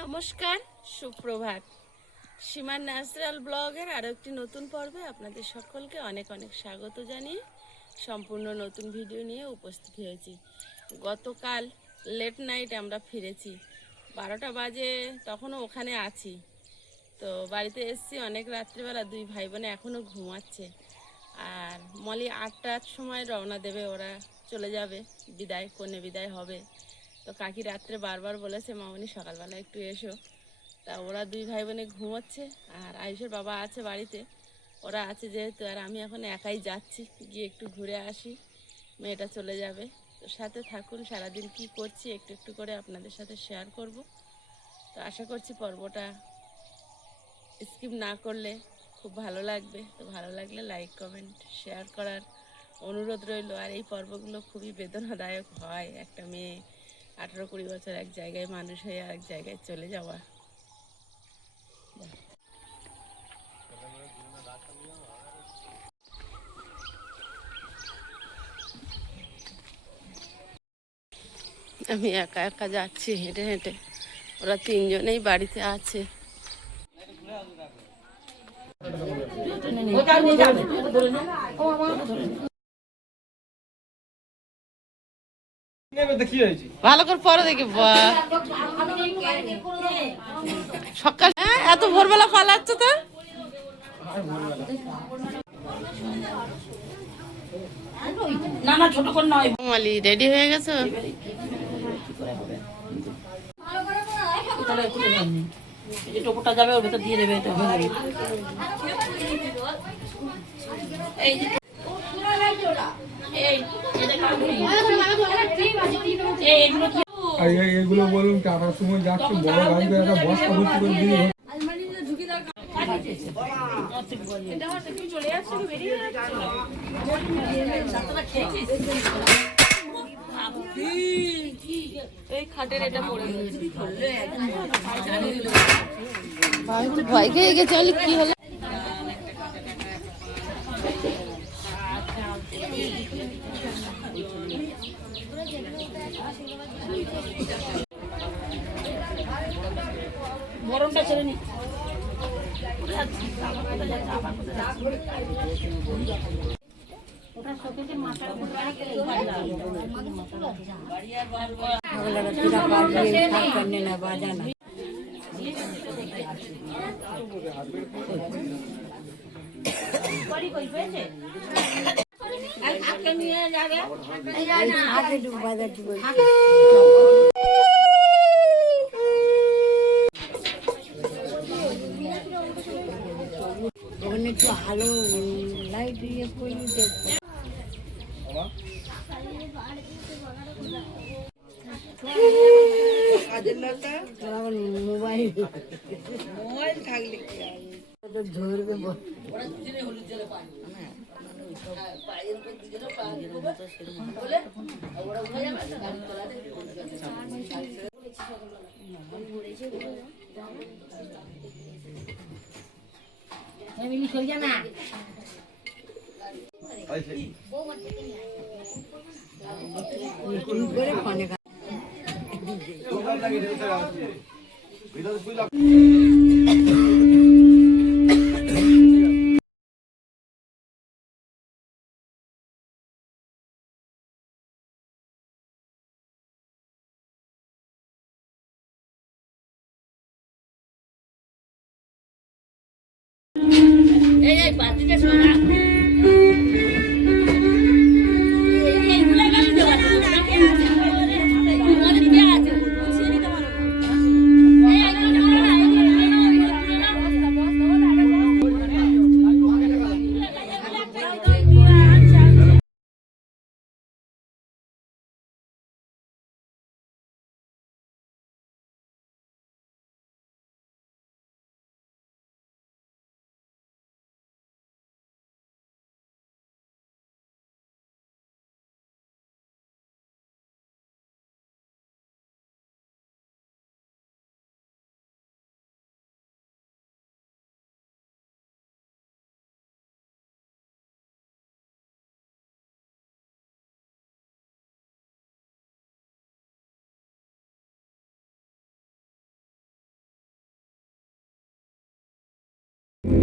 নমস্কার, সুপ্রভাত। সীমার ন্যাচারাল ব্লগের আরও একটি নতুন পর্বে আপনাদের সকলকে অনেক অনেক স্বাগত জানিয়ে সম্পূর্ণ নতুন ভিডিও নিয়ে উপস্থিত হয়েছি। গতকাল লেট নাইট আমরা ফিরেছি, 12টা বাজে, তখনও ওখানে আছি। তো বাড়িতে এসেছি অনেক রাত্রিবেলা, দুই ভাই বোনে এখনও ঘুমাচ্ছে। আর মলি 8টার সময় রওনা দেবে, ওরা চলে যাবে, বিদায় কনে বিদায় হবে। তো কাকি রাত্রে বারবার বলেছে মামনি সকালবেলা একটু এসো। তা ওরা দুই ভাই বোনে ঘুমোচ্ছে, আর আয়ুষের বাবা আছে বাড়িতে। ওরা আছে যেহেতু, আর আমি এখন একাই যাচ্ছি, গিয়ে একটু ঘুরে আসি, মেয়েটা চলে যাবে। তো সাথে থাকুন, সারাদিন কি করছি একটু একটু করে আপনাদের সাথে শেয়ার করব। তো আশা করছি পর্বটা স্কিপ না করলে খুব ভালো লাগবে। তো ভালো লাগলে লাইক কমেন্ট শেয়ার করার অনুরোধ রইল। আর এই পর্বগুলো খুবই বেদনাদায়ক হয়, একটা মেয়ে 18-20 বছর এক জায়গায় মানুষ হয়ে আর এক জায়গায় চলে যাওয়া। আমি একা একা যাচ্ছি হেঁটে হেঁটে, ওরা তিনজনেই বাড়িতে আছে। ভালো করে পরে দেখি সকাল এত ভোরবেলা পালাচ্ছ তো। না না, ছোট করে নয়। মালি রেডি হয়ে গেছো? টোপটা যাবে, ওর ভেতর দিয়ে দেবে। এগুলো বলুন টাটার সময় যাচ্ছি, বড় গাড়িতে একটা বস্তা ভর্তি করে দিয়ে ভয় খেয়ে গেছে, কি হলো? গরমটা ছেড়ে নি। একটু আলো লাইট দিয়ে করলি দেখবো। মোবাইল থাকলে ধরবে না। এই বাতিকে শোনা। এটাই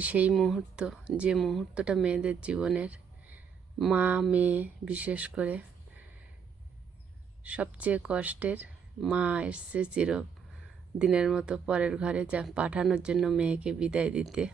সেই মুহূর্ত, যে মুহূর্তটা মেয়েদের জীবনের, মা মেয়ে বিশেষ করে সবচেয়ে কষ্টের। মা এসছে দিনের মতো পরের ঘরে যা পাঠানোর জন্য মেয়েকে বিদায় দিতে।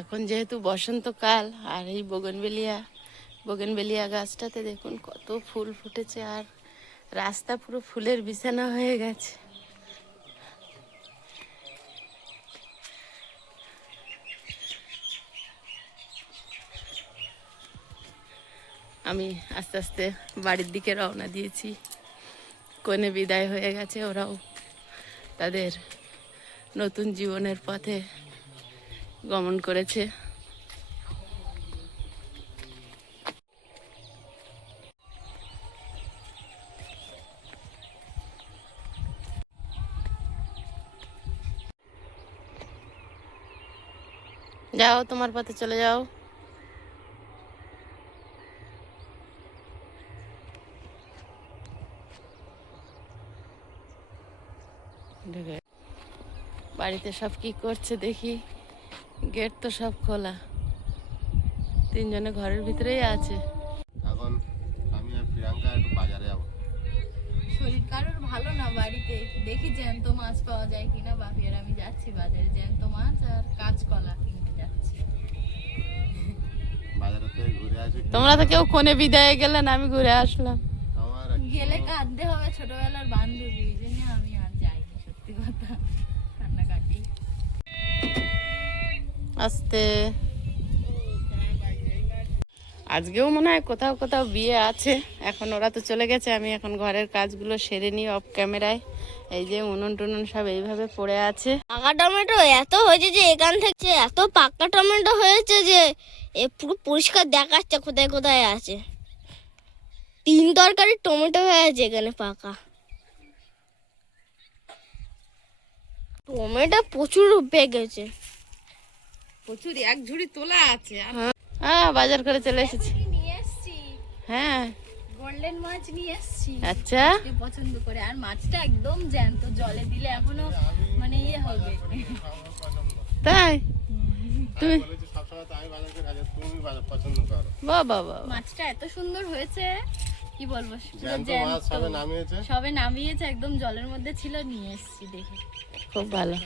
এখন যেহেতু বসন্তকাল, আর এই বোগেনভেলিয়া গাছটাতে দেখুন কত ফুল ফুটেছে, আর রাস্তা পুরো ফুলের বিছানা হয়ে গেছে। আমি আস্তে আস্তে বাড়ির দিকে রওনা দিয়েছি। কনে বিদায় হয়ে গেছে, ওরাও তাদের নতুন জীবনের পথে গমন করেছে। যাও, তোমার পথে চলে যাও। বাড়িতে সব কি করছে দেখি, গেট তো সব খোলা, তিনজনে ঘরের ভিতরেই আছে। এখন আমি আর প্রিয়াঙ্কা একটু বাজারে যাবো। শরীর কারোর ভালো না, বাড়িতে দেখি জ্যান্ত মাছ পাওয়া যায় কিনা। বাপি আর আমি যাচ্ছি বাজারে, জ্যান্ত মাছ আর কাঁচকলা কিনতে যাচ্ছি। বাজারে থেকে ঘুরে আসি। তোমরা তো কেউ কোনে বিদায় গেলেন, আমি ঘুরে আসলাম। আমার গেলে কাঁদতে হবে, ছোটবেলার বান্ধবী, এই জন্য আমি আর যাইনি, সত্যি কথা। কান্নাকাটি আস্তে। আজকেও মনে হয় কোথাও কোথাও বিয়ে আছে। এখন ওরা তো চলে গেছে, আমি এখন ঘরের কাজগুলো সেরে নিই অফ ক্যামেরায়। এই যে উনুন টুনুন সব এইভাবে পড়ে আছে। পাকা টমেটো এত হয়েছে যে এখান থেকে এত পাকা টমেটো হয়েছে যে এ পুরো পরিষ্কার দেখাচ্ছে কোথায় কোথায় আছে। 3 তরকারি টমেটো হয়েছে এখানে পাকা। টমেটো প্রচুর পেকেছে। প্রচুর, এক ঝুড়ি তোলা আছে। হ্যাঁ, বাজার করে চলে এসেছি। নিয়ে এসছি, হ্যাঁ, গোল্ডেন মাছ নিয়ে এসছি। আচ্ছা, কে পছন্দ করে, আর মাছটা একদম জ্যান্ত, জলে দিলে এখনো মানে ইয়ে হবে। তাই তুমি বলেছি সবসময় তো আমি বাজার করে খাই, তুমি বাজার পছন্দ করো। বাবা বাবা, মাছটা এত সুন্দর হয়েছে কি বলবো, পুরো জ্যান্ত মাছ জ্যান্ত। সবে নামিয়েছে। সবে নামিয়েছে, একদম জলের মধ্যে ছিল, নিয়ে এসছি দেখে। খুব ভালো।